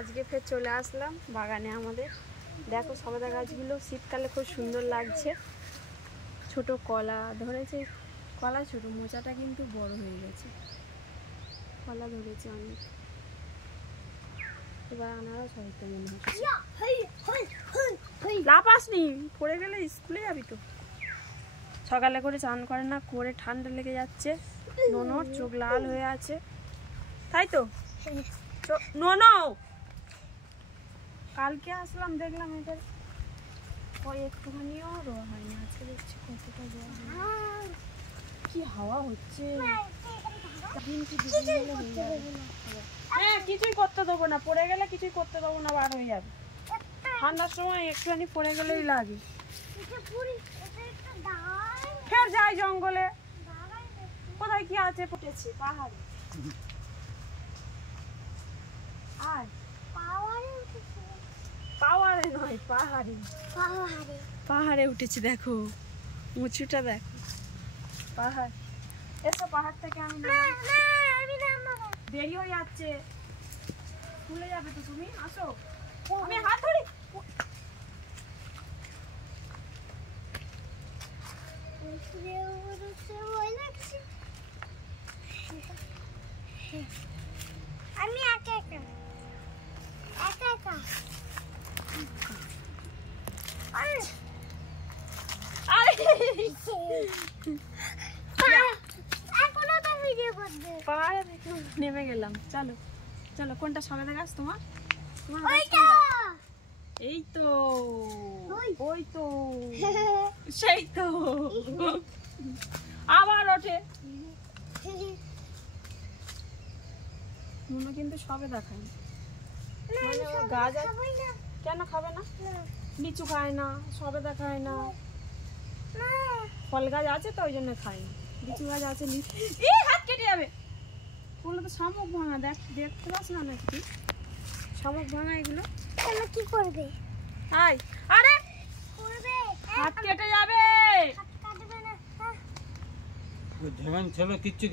আজকে ফের চলে আসলাম বাগানে আমাদের। দেখো সবেদা গাছগুলো শীতকালে খুব সুন্দর লাগছে। ছোট কলা ধরেছে, কলা ছোট, মোচাটা কিন্তু বড় হয়ে গেছে। কলা ধরেছে অনেক, এবার আনারস হয়তো মনে হচ্ছে। লাভ আসনি, পড়ে গেলে স্কুলে যাবি তো। সকালে করে চান করে না, করে ঠান্ডা লেগে যাচ্ছে, ননর চোখ লাল হয়ে আছে, তাই তো ননো। কালকে আসলাম দেখলাম এদের একটুখানিও রোয়া হয়নি, আজকে দেখছি কতটা রোয়া হয়। কি হাওয়া হচ্ছে, হ্যাঁ কিছুই করতে দেবো না, পড়ে গেলে কিছুই করতে দেবো না, বার হয়ে যাবে। ঠান্ডার সময় একটুখানি পড়ে গেলেই লাগে। ফের যাই জঙ্গলে, কোথায় কি আছে, ফুটেছে পাহাড়ে। আর পাহাড়ে নয়, পাহাড়ে পাহাড়ে উঠেছে। দেখো উঁচুটা দেখো, পাহাড়। এসো পাহাড় থেকে আমি দেরি হয়ে যাচ্ছে, ভুলে যাবে তো তুমি। আসো, আমি হাত ধরি। আমি একা একা একা একা পাহাড়ে নেমে গেলাম। চলো চলো, কোনটা সবেদা গাছ তোমার? এই তো, ওই তো, সেই তো। আবার ওঠে। মনে কিন্তু সবেদা খায় না, গাছ কেন খাবে না? লিচু খায় না, সবেদা খায় না, ফল গাছ আছে তো ওই জন্য খায় না। লিচু গাছ আছে, হাত কেটে যাবে। ওগুলো তো শামুক ভাঙা, দেখতে পাস না নাকি? শামুক ভাঙা এগুলো কি করবে? আরে হাত কেটে যাবে। কাটবে না, ছেলে কিচ্ছু